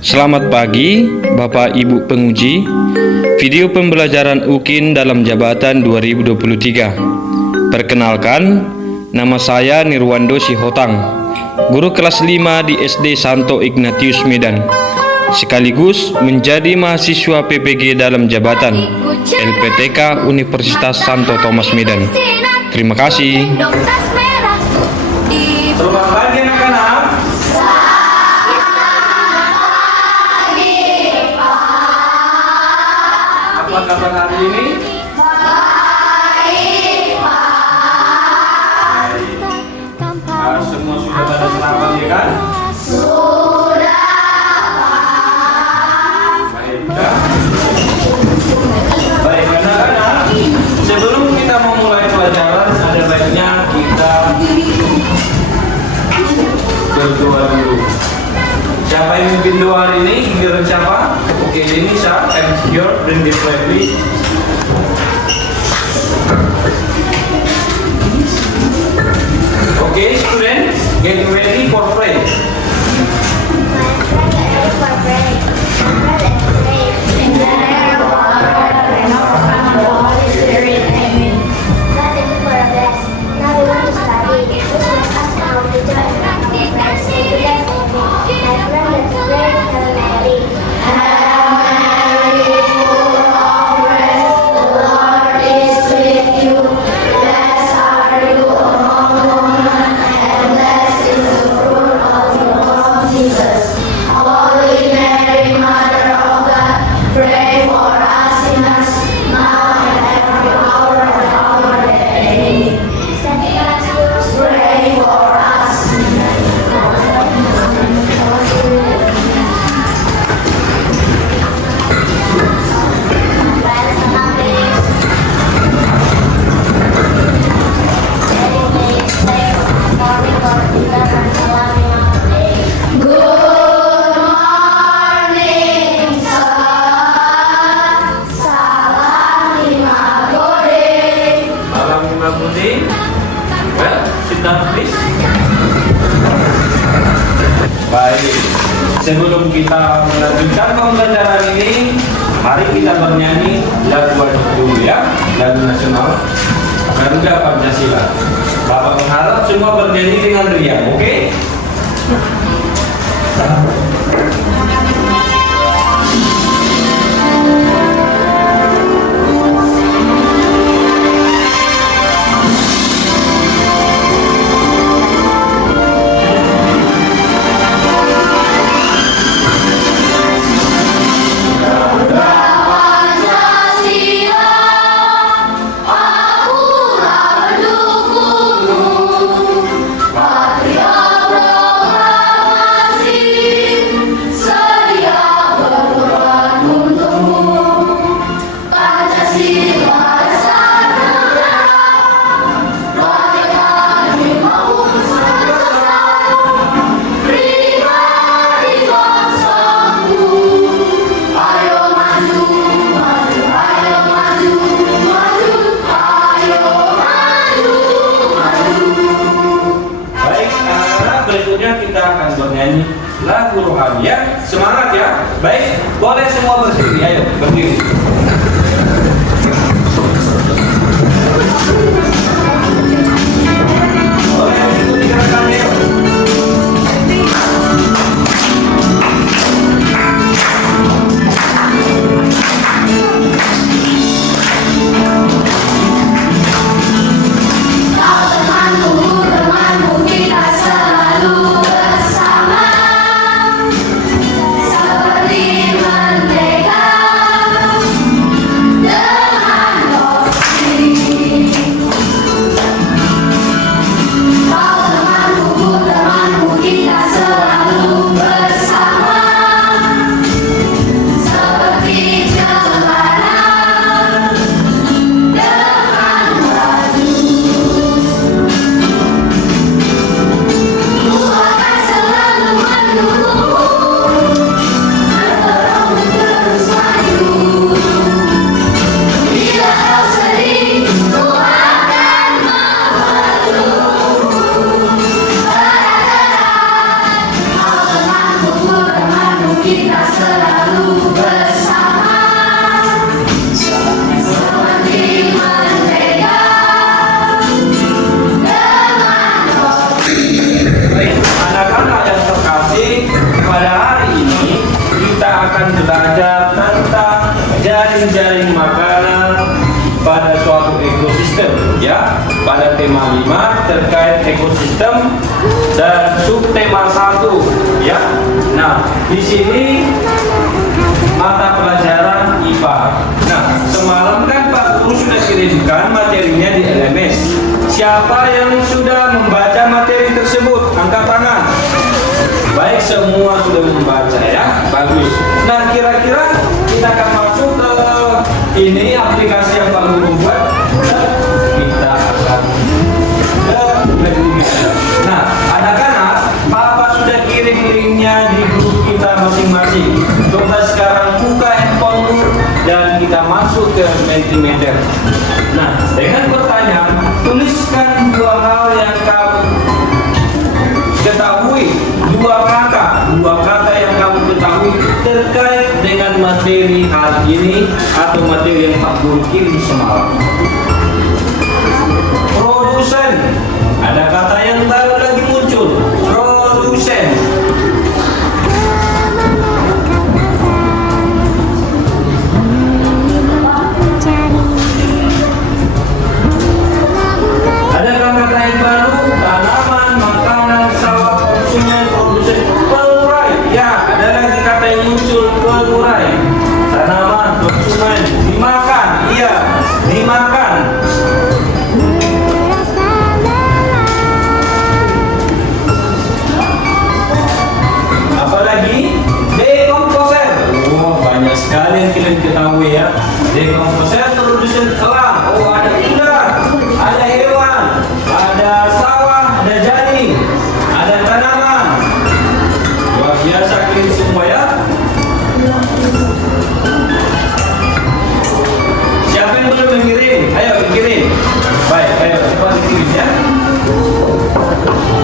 Selamat pagi Bapak Ibu penguji. Video pembelajaran UKIN dalam jabatan 2023. Perkenalkan, nama saya Nirwando Sihotang, guru kelas 5 di SD Santo Ignatius Medan, sekaligus menjadi mahasiswa PPG dalam jabatan LPTK Universitas Santo Thomas Medan. Terima kasih. Selamat pagi anak-anak. Apa kabar hari ini? Baik, Pak. Semua sudah pada sarapan ya kan? Sudah, Pak. Baik, anak-anak. Sebelum kita memulai pelajaran, ada baiknya kita berdoa dulu. Siapa yang memimpin doa hari ini? Giliran siapa? Oke, ini Syah, and your bring this way, please. Okay, students, get ready for pray. Baik, sebelum kita melanjutkan pembelajaran ini, mari kita bernyanyi lagu wajib dulu ya, lagu nasional Garuda Pancasila. Bapak mengharap semua bernyanyi dengan riang, oke? Kita akan bernyanyi lagu rohani ya. Semangat ya. Baik, boleh semua berdiri. Ayo, berdiri. Boleh ikuti gerakannya. pada hari ini kita akan belajar tentang jaring-jaring makanan pada suatu ekosistem, ya. Pada tema 5 terkait ekosistem dan subtema 1, ya. Nah, di sini mata pelajaran IPA. Nah, semalam kan Pak Guru sudah kirimkan materinya di LMS. Siapa yang sudah membaca materi tersebut? Angkat tangan. Baik, semua sudah membaca, ya. Bagus. Nah, kira-kira kita akan masuk ke ini aplikasi yang Pak Guru buat. Kita akan nah, anak-anak, Papa sudah kirim linknya di grup kita masing-masing. Coba sekarang buka handphone dan kita masuk ke Mentimeter. Nah, dengan pertanyaan, tuliskan 2 hal yang kamu ketahui, 2 kata yang kamu ketahui terkait dengan materi hari ini atau materi yang Pak Guru kirim semalam. Produsen, ada kata yang baru lagi muncul, produsen. Ada kata yang baru, tanaman, makanan, sawah, konsumen, produsen, pengurai. Ya, ada lagi kata yang muncul, pengurai. Tanaman, konsumen, dimakan. Iya, dimakan. Apalagi dekomposer. Oh, banyak sekali yang kalian ketahui, ya. Dekomposer, produsen elang. Oh, ada kuda, ada hewan, ada sawah, ada jaring, ada tanaman. Luar biasa kalian semua, ya. Siapa yang belum mengirim? Ayo kirim. Baik, ayo cepat dikirim, ya.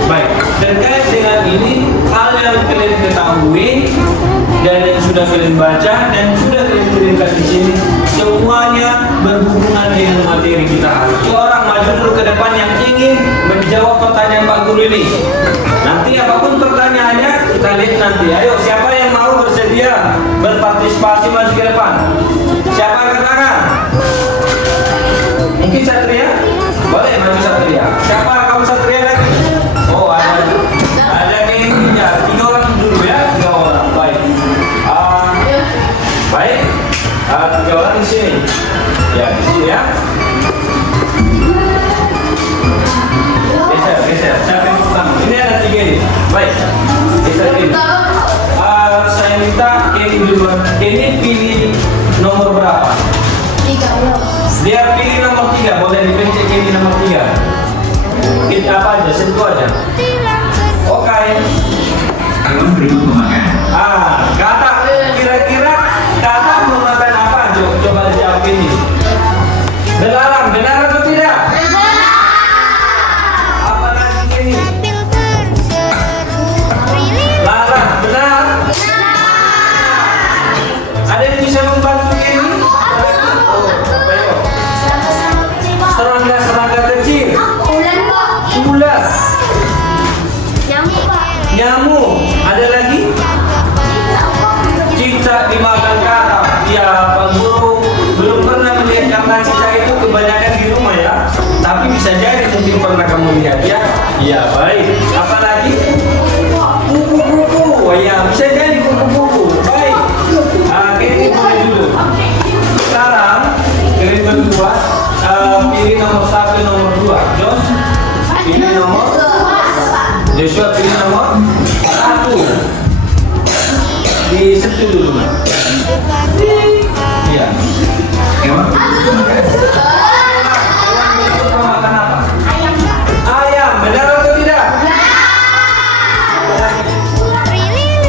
Baik, terkait dengan ini hal yang kalian ketahui dan yang sudah kalian baca dan sudah kalian kirimkan di sini, semuanya berhubungan dengan materi kita hari ini. Orang maju dulu ke depan yang ingin menjawab pertanyaan Pak Guru ini. Nanti apapun pertanyaannya kita lihat nanti. Ayo, siapa yang mau bersedia berpartisipasi maju ke depan? Siapa angkat tangan? Mungkin Satria? Boleh maju Satria. Siapa kamu Satria lagi? Oh, ada yang ya, 3 orang dulu, ya. 3 orang. Baik. Baik. 3 orang di sini. Ya, di sini, ya. Geser. Siapa yang pertama? Ini ada 3 ini. Baik. Geser ini. Saya minta ini duluan. Ini pilih nomor berapa? 3. Dia pilih nomor 3. Boleh dipencet ini nomor 3. Kita apa aja? Sentuh aja. Oke. Kata kira-kira kata memakan apa? Coba jawab ini. Belarang, benar atau tidak? Apa lagi ini? Larang, benar? Ada yang bisa membantu ini? Serangga kecil. Ular. Nyamuk. Ada lagi? Cicak dimakan kata. Ya, Pak Guru belum pernah melihat karena cicak itu kebanyakan di rumah, ya. Tapi bisa jadi mungkin pernah kamu lihat, ya. Iya, baik. Apa lagi? Kupu-kupu. Oh, ya, bisa jadi kupu-kupu. Baik. Ini mulai dulu. Sekarang kirim berdua. Pilih nomor 1, nomor 2. Jos, pilih nomor. Joshua pilih nomor 1. Disentuh dulu, Mas. Iya. Hewan makan apa? Ayam, benar atau tidak?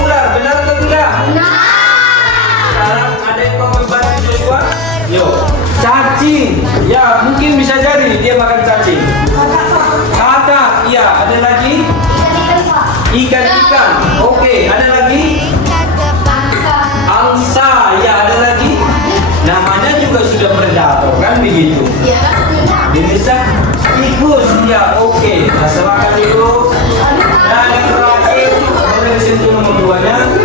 Ular, benar atau tidak? Sekarang ada yang mau membantu Joshua? Yo, cacing. Ya, mungkin bisa jadi dia makan cacing. Kakak, iya. Ada lagi? Ikan-ikan. Oke, ada lagi? Angsa. Ya, ada lagi? Namanya juga sudah predator, kan begitu? Bisa tikus. Ya, oke. Nah, serahkan dulu. Dan yang terakhir, boleh disentuh nomor 2-nya.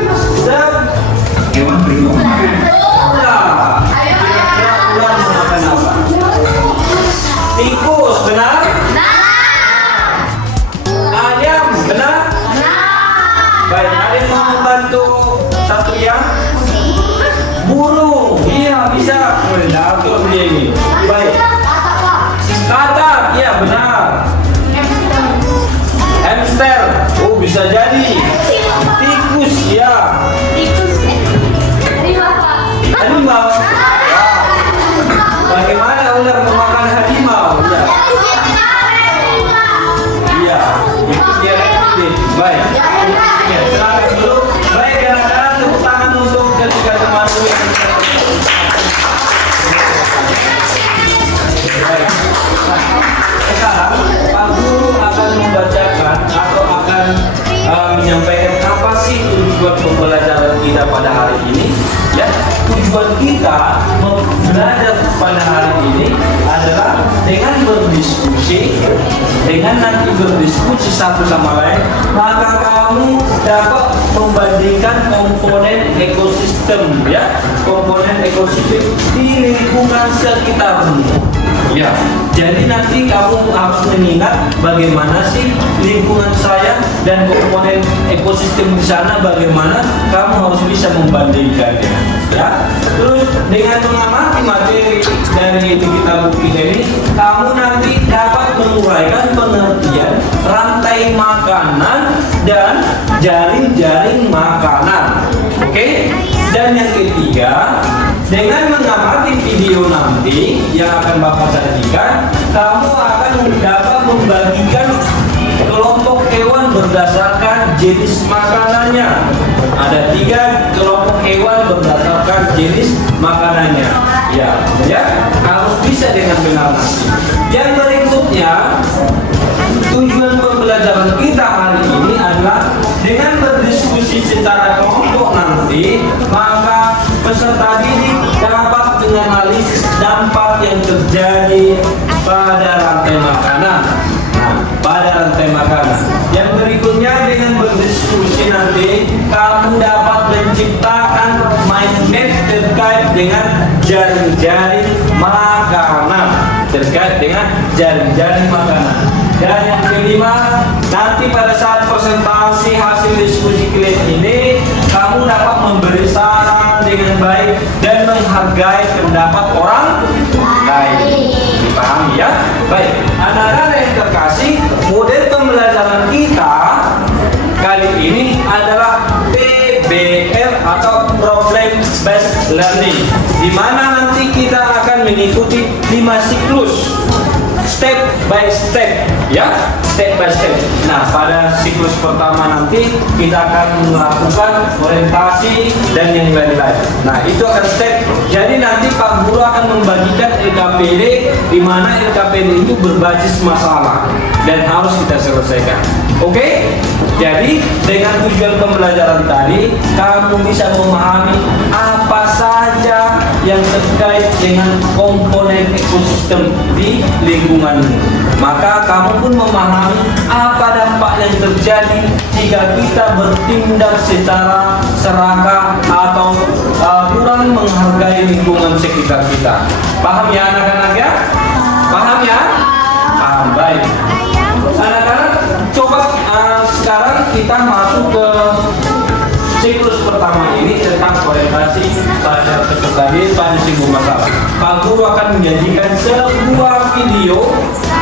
Harimau. Bagaimana ular memakan harimau? Ya. Iya, itu dia. Baik. Ya, silakan dulu. Baik, anak-anak, tepuk tangan untuk ketiga teman yang baik. Sekarang Pak Guru akan membacakan atau akan menyampaikan apa sih tujuan pembelajaran kita pada hari ini. Ya, tujuan kita belajar pada hari ini adalah dengan berdiskusi, dengan nanti berdiskusi satu sama lain, maka kamu dapat membandingkan komponen ekosistem, ya, komponen ekosistem di lingkungan sekitarmu. Ya, jadi nanti kamu harus mengingat bagaimana sih lingkungan saya dan komponen ekosistem di sana, bagaimana kamu harus bisa membandingkannya. Ya, terus dengan mengamati materi dari kita buku ini, kamu nanti dapat menguraikan pengertian rantai makanan dan jaring-jaring makanan. Oke? Dan yang ketiga, dengan mengamati video nanti yang akan Bapak sajikan, kamu akan dapat membagikan kelompok hewan berdasarkan jenis makanannya. Ada 3 kelompok hewan berdasarkan jenis makanannya. Ya, harus bisa dengan benar nanti. Yang berikutnya, tujuan pembelajaran kita hari ini adalah dengan berdiskusi secara kelompok nanti, maka peserta didik dapat menganalisis dampak yang terjadi pada rantai makanan. Nah, pada rantai makanan. Yang berikutnya, dengan berdiskusi nanti, kamu dapat menciptakan mind map terkait dengan jaring-jaring makanan. Terkait dengan jaring-jaring makanan. Dan yang kelima, nanti pada saat presentasi hasil diskusi kalian ini, kamu dapat memberi saran dengan baik dan menghargai pendapat orang lain. Dipahami ya? Baik, anak-anak yang terkasih, model pembelajaran kita kali ini adalah PBL atau Problem Based Learning, di mana nanti kita akan mengikuti 5 siklus step by step, ya, step by step. Nah, pada siklus pertama nanti kita akan melakukan orientasi dan yang lain-lain. Nah, itu akan step. Jadi nanti Pak Guru akan membagikan LKPD, di mana LKPD itu berbasis masalah dan harus kita selesaikan. Oke? Jadi dengan tujuan pembelajaran tadi, kamu bisa memahami apa saja yang terkait dengan komponen ekosistem di lingkunganmu. Maka kamu pun memahami apa dampak yang terjadi jika kita bertindak secara serakah atau kurang menghargai lingkungan sekitar kita. Paham ya anak-anak ya? Paham ya? Paham, baik. Anak-anak, coba sekarang kita masuk ke siklus pertama ini tentang orientasi pada peserta didik pada singgung masalah. Pak Guru akan menyajikan sebuah video.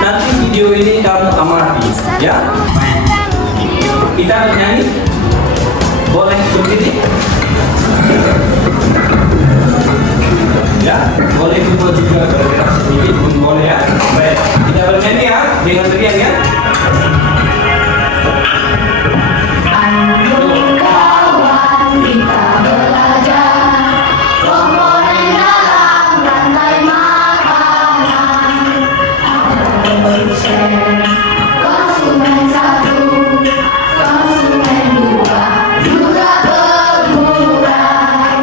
Nanti video ini kamu amati, ya. Kita bernyanyi, boleh berdiri, ya. Boleh dibuat juga bergerak sedikit pun boleh ya. Baik, kita bernyanyi ya dengan riang ya. Kita belajar komponen dalam rantai makanan. Ada produsen, konsumen 1, konsumen 2, juga pengurang.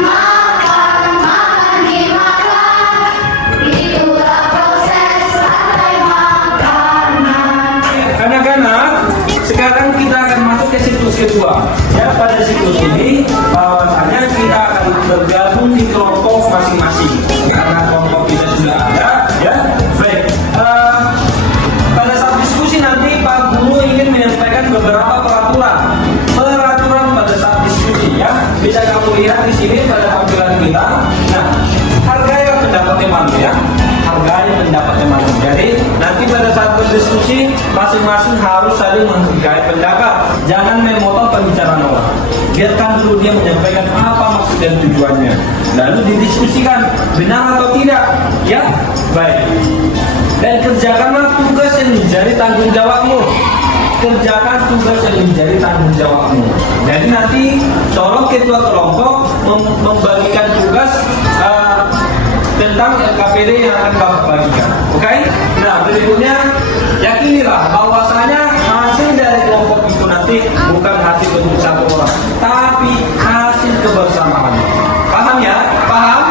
Makan dimakan, itulah proses rantai makanan. Anak-anak, sekarang kita akan masuk ke siklus kedua. Ya, pada siklus ini bahwasanya kita akan bergabung di kelompok masing-masing. Karena kelompok kita sudah ada, ya. Baik. Pada saat diskusi nanti Pak Guru ingin menyampaikan beberapa peraturan. Peraturan pada saat diskusi, ya. Bisa kamu lihat di sini pada tampilan kita. Nah, hargai pendapat teman, ya. Hargai pendapat teman. Jadi nanti pada saat berdiskusi, masing-masing harus saling menghargai pendapat. Jangan memotong pembicaraan orang. Biarkan dulu dia menyampaikan apa maksud dan tujuannya. Lalu didiskusikan benar atau tidak. Ya, baik. Dan kerjakanlah tugas yang menjadi tanggung jawabmu. Kerjakan tugas yang menjadi tanggung jawabmu. Jadi nanti tolong ketua kelompok membagikan tugas tentang LKPD yang akan Bapak bagikan. Oke? Nah, berikutnya yakinilah bahwasanya hasil dari kelompok itu nanti bukan hasil untuk satu orang, tapi hasil kebersamaan. Paham ya? Paham?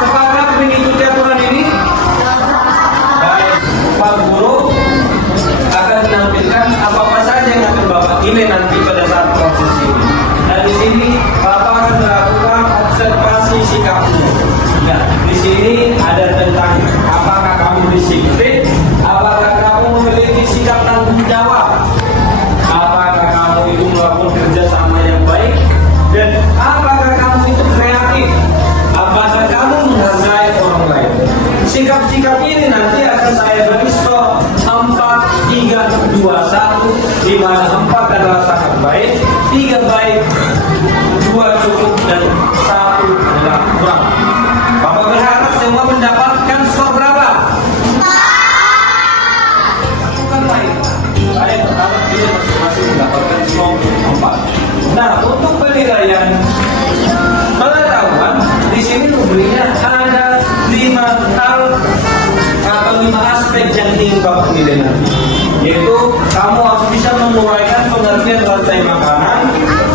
Sepakat mengikuti aturan ini? Baik, Pak Guru akan menampilkan apa-apa saja yang akan Bapak nilai nanti pada saat proses ini. Dan di sini Bapak akan melakukan observasi sikapmu. Nah, di sini ada tentang apakah kamu disiplin, apakah kamu memiliki sikap tanggung jawab, apakah kamu itu melakukan kerjasama yang baik, dan apakah kamu itu kreatif, apakah kamu menghargai orang lain. Sikap-sikap ini nanti akan saya bagi skor 4, 3, 2, 1, di mana 4 adalah sangat baik, 3 baik, 2 cukup, dan 1 adalah kurang. Bapak berharap semua mendapatkan skor berapa? Bukan baik. Saya berharap dia masing-masing mendapatkan skor 4. Nah, untuk penilaian pengetahuan di sini rubriknya ada 5 hal atau 5 aspek yang ingin Bapak nilai nanti. Yaitu kamu harus bisa menguraikan pengertian rantai makanan,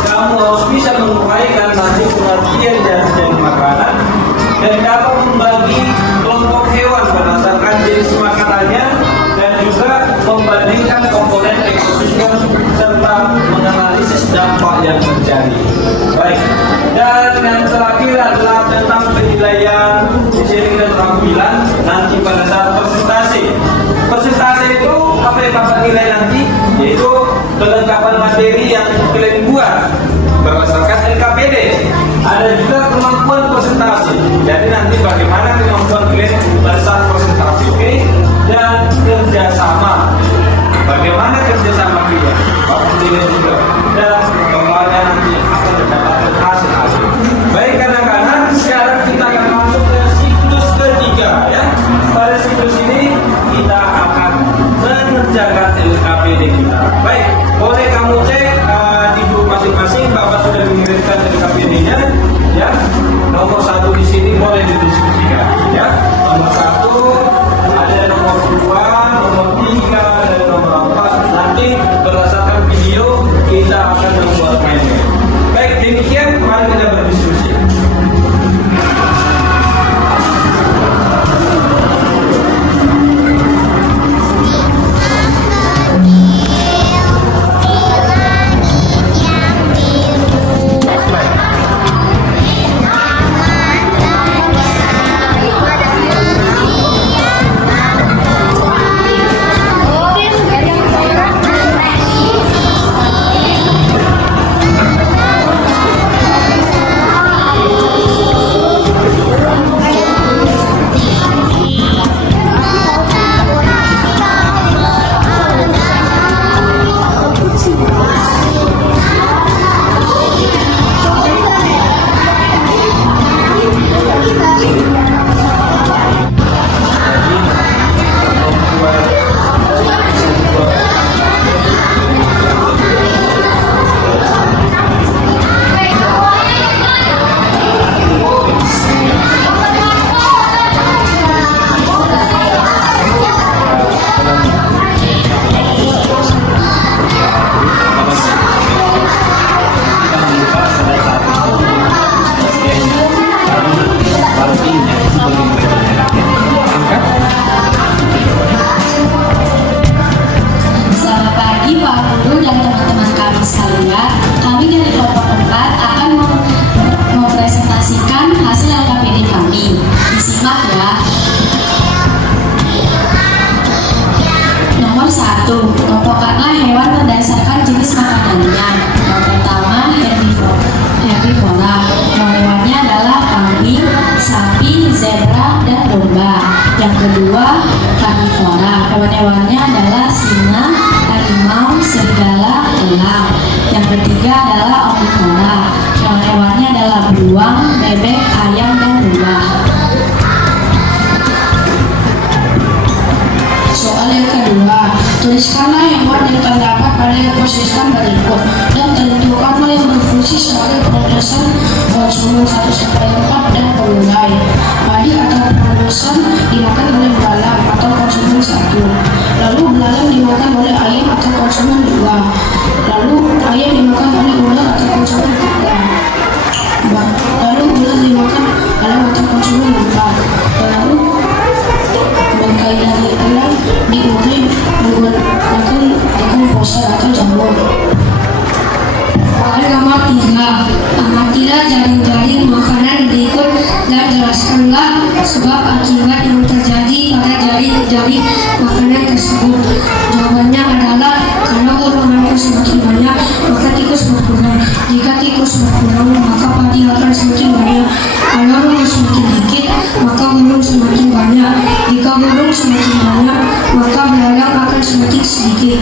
kamu harus bisa menguraikan nanti pengertian dari makanan, dan dapat membagi kelompok hewan berdasarkan jenis makanannya, dan juga membandingkan komponen ekosistem serta menganalisis dampak yang terjadi. Baik, dan yang terakhir adalah tentang penilaian sharing dan keterampilan nanti pada saat presentasi. Presentasi itu apa yang Bapak nilai nanti? Yaitu kelengkapan materi yang kalian buat berdasarkan LKPD. Ada juga kemampuan presentasi. Jadi nanti bagaimana kemampuan kalian pada saat presentasi, oke? Dan kerjasama. Bagaimana kerjasama kalian? Bapak nilai juga. Dan kembali nanti akan mendapatkan hasil. Baik, kadang-kadang sekarang kita akan masuk ke siklus ketiga, ya. Pada siklus ini kita akan mengerjakan LKPD kita. Baik, boleh kamu cek di grup masing-masing. Bapak sudah mengirimkan LKPD-nya, ya. Nomor 1 di sini boleh didiskusikan, ya. Nomor 1 ada nomor 2, nomor 3, dan nomor 4. Nanti berdasarkan video kita akan membuat mainnya. Baik, demikian mari kita berdiskusi. ketiga adalah omnivora. Hewan-hewannya adalah beruang, bebek, ayam, dan buah. Soal yang kedua, tuliskanlah hewan yang terdapat pada ekosistem berikut dan tentukanlah yang berfungsi sebagai produsen, konsumen 1-4 dan pengulai. Padi atau produsen dimakan oleh belalang atau konsumen 1. Lalu belalang dimakan oleh ayam atau konsumen 2. Lalu ayam dimakan oleh ular atau konsumen 3. Lalu ular dimakan oleh atau konsumen 4. Lalu bangkai dari ayam diurai menggunakan dekomposer atau jamur. Nomor 3, amatilah jaring-jaring makanan berikut dan jelaskanlah sebab akibat yang terjadi pada jaring-jaring makanan tersebut. Jawabannya adalah kalau golongan semakin banyak maka tikus berkurang. Jika tikus berkurang maka padi akan semakin banyak. Kalau burung semakin dikit maka burung semakin banyak. Jika burung semakin banyak maka belalang akan semakin sedikit.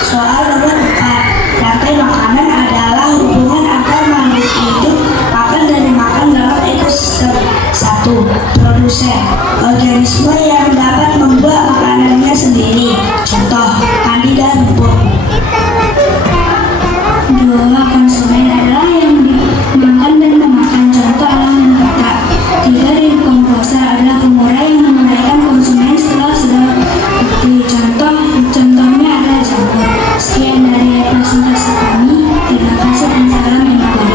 Soal nomor 4, rantai makanan adalah hubungan antar makhluk hidup makan dan dimakan dalam ekosistem. 1. Produsen, organisme yang dapat membuat makanannya sendiri. Contoh, padi dan rumput. 2. Konsumen adalah yang dimakan dan memakan. Contoh alam mengata. 3. Dekomposer adalah pengurai yang menguraikan konsumen setelah sudah contohnya adalah jamur. Sekian dari presentasi kami. Terima kasih dan salam NKD.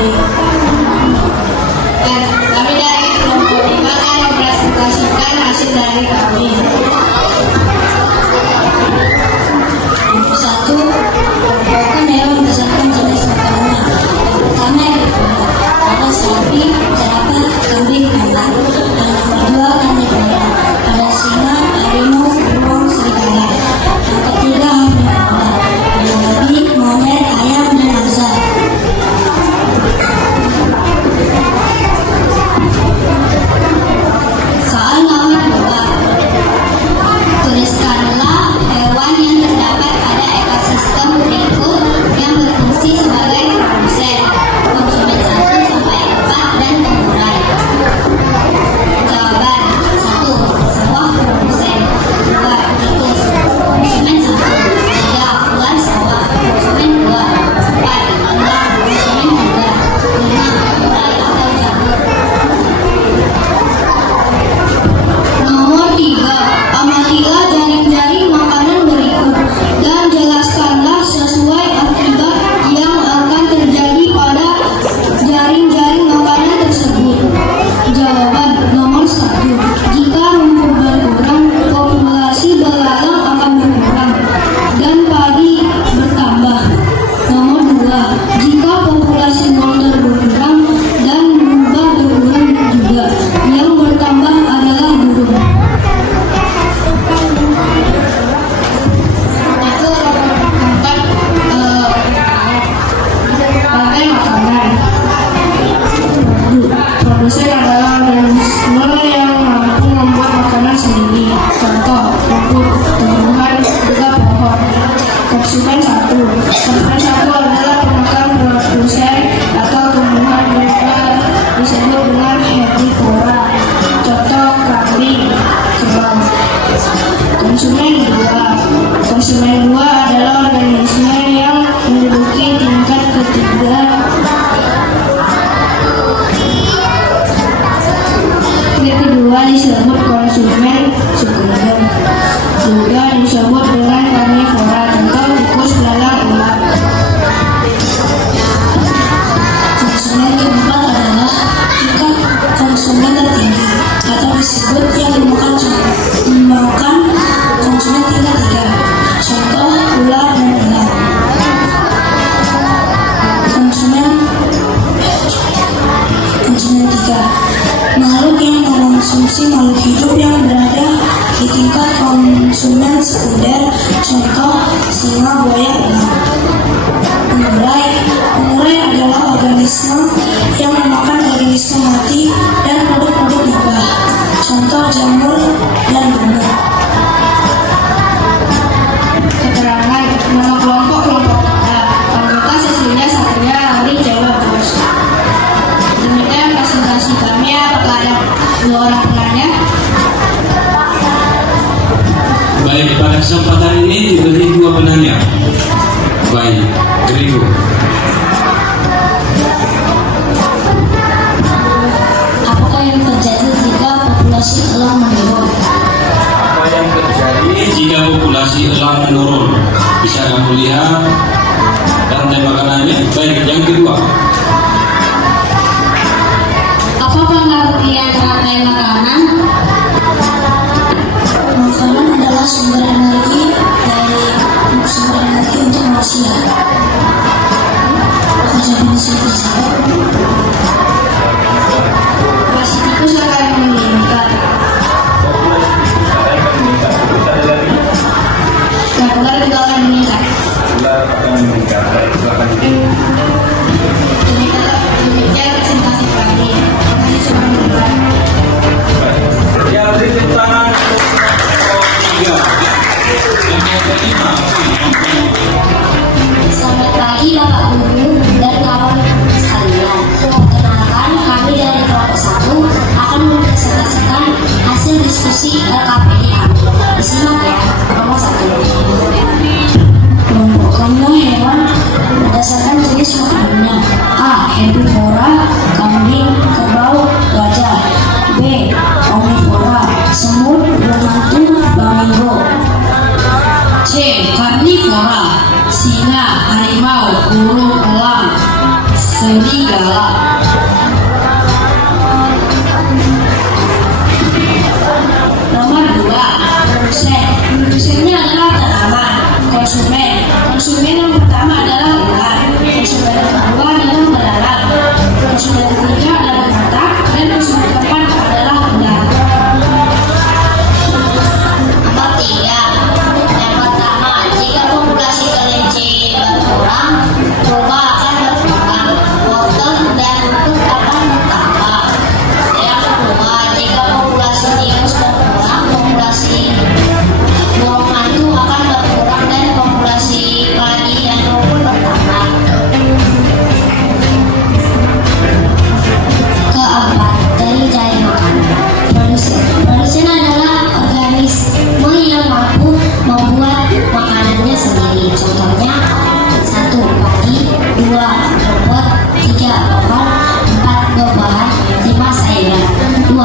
Kami dari kelompok 5 akan mempresentasikan hasil dari kami. 1. Kelompokkan hewan berdasarkan jenis makanannya. Pertama yang ada sapi, jerapah, kambing, kambing. Yang kedua karnivora. Ada singa, harimau, burung, serigala. Yang ketiga omnivora. Ada babi, monyet, ayam, dan lizard. Soal nomor 2. Tuliskanlah hewan yang terdapat pada ekosistem berikut yang berfungsi sebagai produsen, konsumen 1-4 dan pengurai. Jawaban: 1. Sebuah produsen. 2. Tikus, konsumen 1. 3. Ular sawah, konsumen 2. 4. Ular, konsumen 3. 5. Urai atau jamur. Nomor 3. Amatilah jaring-jaring makanan berikut dan jelaskanlah sesuai akibat yang akan terjadi pada jaring-jaring makanan tersebut. Jawaban nomor 1. Jika rumput berkurang, populasi belalang akan berkurang dan padi bertambah. Nomor 2. Jika populasi monster berkurang dan lumba berkurang juga, yang bertambah adalah burung. Itu tempat rantai makanan. Produsen adalah organisme yang mampu membuat makanan sendiri. Contoh, rumput, tumbuhan, juga pohon. Konsumen 1. Konsumen 1 adalah pemakan produsen atau tumbuhan mereka disebut dengan herbivora. Contoh, kambing, kebab. Konsumen 2. Konsumen 2 adalah organisme yang menduduki tingkat ketiga. Yang kedua disebut konsumen sekunder, juga disebut dengan karnivora. Contoh, tikus, belalang, ular. Konsumen keempat adalah tingkat konsumen tertinggi atau disebut yang dimakan konsumen tingkat 3. Contoh, ular dan ular. Konsumen 3. Makhluk yang mengonsumsi makhluk hidup yang berada di tingkat konsumen sekunder. Contoh, singa, buaya, ular. Pengurai adalah organisme yang memakan organisme mati dan produk-produk limbah. Contoh, jamur dan bunga. Keterangan nama kelompok A. Anggota Cecilia Satria, jika populasi elang menurun. Bisa kamu lihat rantai makanannya. Baik, yang kedua. Apa pengertian rantai makanan? Makanan adalah sumber energi untuk manusia. Populasi tikus akan meningkat. Dan ular juga akan meningkat. Demikian presentasi kami. Terima kasih sudah menonton. Ya, beri tepuk tangan untuk tiga. Yang kelima. Selamat pagi Bapak Guru dan kawan sekalian. Perkenalkan, kami dari kelompok 1 akan mempresentasikan hasil diskusi LKPI kami. Disimak ya, nomor 1. Kelompok kamu hewan berdasarkan jenis makanannya. A. Herbivora, kambing, kerbau, gajah. B. Omnivora, semut, burung hantu, flamingo. C. Karnivora, singa, harimau, burung elang, serigala. Nomor 2. Produsen. Produsennya adalah tanaman. Konsumen yang pertama adalah ular. Konsumen yang kedua adalah belalang. Konsumen yang ketiga adalah batak. Dan konsumen keempat adalah udang. Nomor 3. Yang pertama, jika populasi kelinci berkurang, purba akan berkembang, wortel dan rumput akan bertambah. Yang kedua, jika populasi tikus berkurang, populasi burung hantu akan berkurang dan populasi padi dan rumput bertambah. Keempat, dari jaring makanan. Produsen adalah organisme yang mampu membuat makanannya sendiri. Contohnya 1. Padi, 2. Rumput, 3. pohon, 4. buah-buahan, 5. sayuran. 2.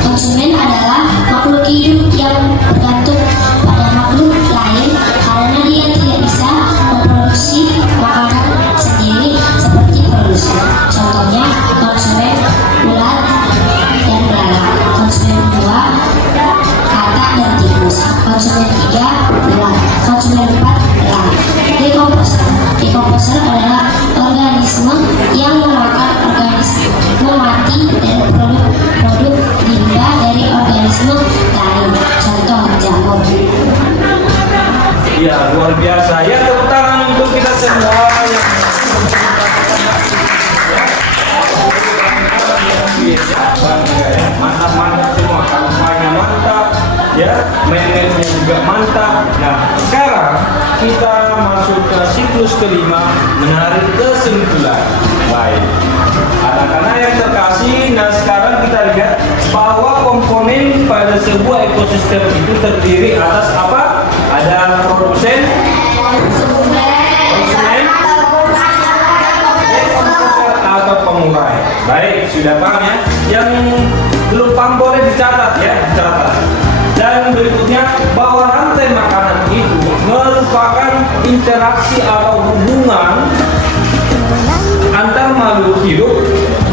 Konsumen adalah makhluk hidup yang bergantung pada makhluk lain karena dia tidak bisa memproduksi makanan sendiri seperti produsen. Contohnya konsumen ulat dan belalang. Konsumen 2 katak dan tikus. Konsumen 3 ulat. Konsumen 4 elang. Dekomposer adalah organisme yang memakan organisme mati dan produk limbah dari organisme lain. Contoh jamur. Ya, luar biasa. Ya, tepuk tangan untuk kita semua yang mantap semua, kampanye mantap, ya, manajemennya juga mantap. Nah, sekarang kita masuk ke siklus kelima, menarik kesimpulan. Baik, anak-anak yang terkasih, nah sekarang kita lihat bahwa komponen pada sebuah ekosistem itu terdiri atas apa? Ada produsen, atau pengurai. Baik, sudah paham ya? Yang belum paham boleh dicatat ya, dicatat. Dan berikutnya, bahwa rantai makanan itu merupakan interaksi atau hubungan antar makhluk hidup,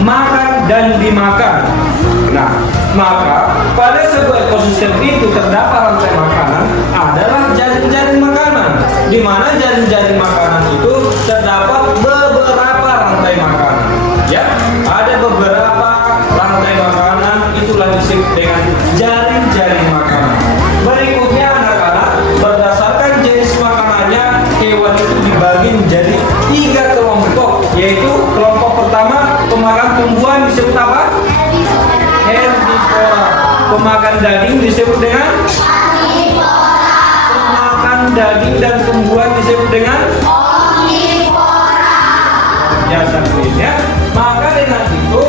makan dan dimakan. Nah, maka pada sebuah ekosistem itu terdapat rantai makanan adalah jaring-jaring makanan, di mana jaring-jaring makanan itu terdapat beberapa rantai makanan. Ya, ada beberapa rantai makanan, itulah disebut dengan jaring-jaring makanan. Berikutnya anak-anak, berdasarkan jenis makanannya, hewan itu dibagi menjadi 3 kelompok, yaitu kelompok pertama pemakan tumbuhan disebut apa? Herbivora. Pemakan daging disebut dengan pemakan daging dan tumbuhan disebut dengan ya, ya. Maka dengan itu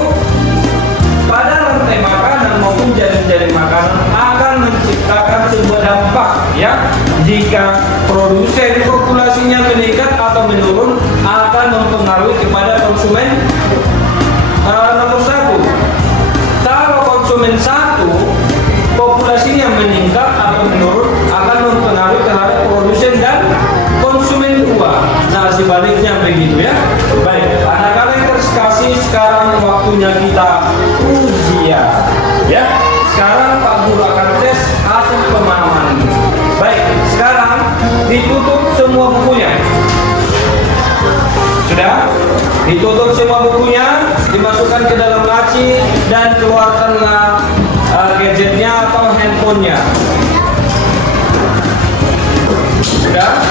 pada rantai makanan maupun jaring-jaring makanan akan menciptakan sebuah dampak ya. Jika produsen populasinya meningkat atau menurun akan mempengaruhi kepada konsumen. Nomor 1, kalau konsumen 1 populasinya meningkat sebaliknya begitu ya. Baik, anak-anak yang terkasih, sekarang waktunya kita ujian. Ya, sekarang Pak Guru akan tes hasil pemahaman. Baik, sekarang ditutup semua bukunya. Sudah? Ditutup semua bukunya, dimasukkan ke dalam laci dan keluarkanlah gadgetnya atau handphonenya. Sudah?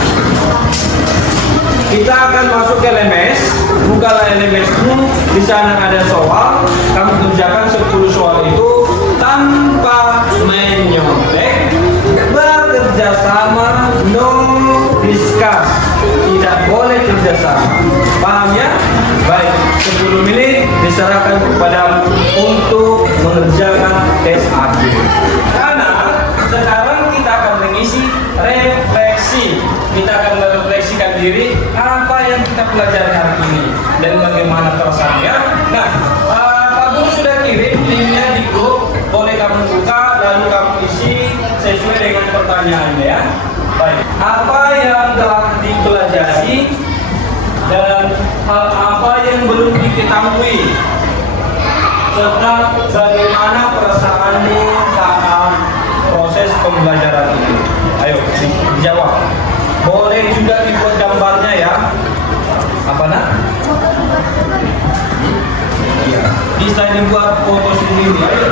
Kita akan masuk ke LMS. Bukalah LMS-mu. Di sana ada soal. Kamu kerjakan 10 soal itu tanpa menyontek, bekerja sama, no discuss. Tidak boleh kerjasama. Paham ya? Baik, 10 menit diserahkan kepadamu untuk mengerjakan tes akhir. Karena sekarang kita akan mengisi refleksi. Kita akan merefleksikan diri apa yang kita pelajari hari ini dan bagaimana perasaannya. Nah, Pak Guru sudah kirim linknya di grup. Boleh kamu buka lalu kamu isi sesuai dengan pertanyaannya ya. Baik, apa yang telah dipelajari dan hal apa yang belum diketahui serta bagaimana perasaanmu saat proses pembelajaran ini. Ayo dijawab. Boleh juga dibuat gambarnya ya. Apa nak? Iya. Bisa dibuat foto sendiri. Ayo.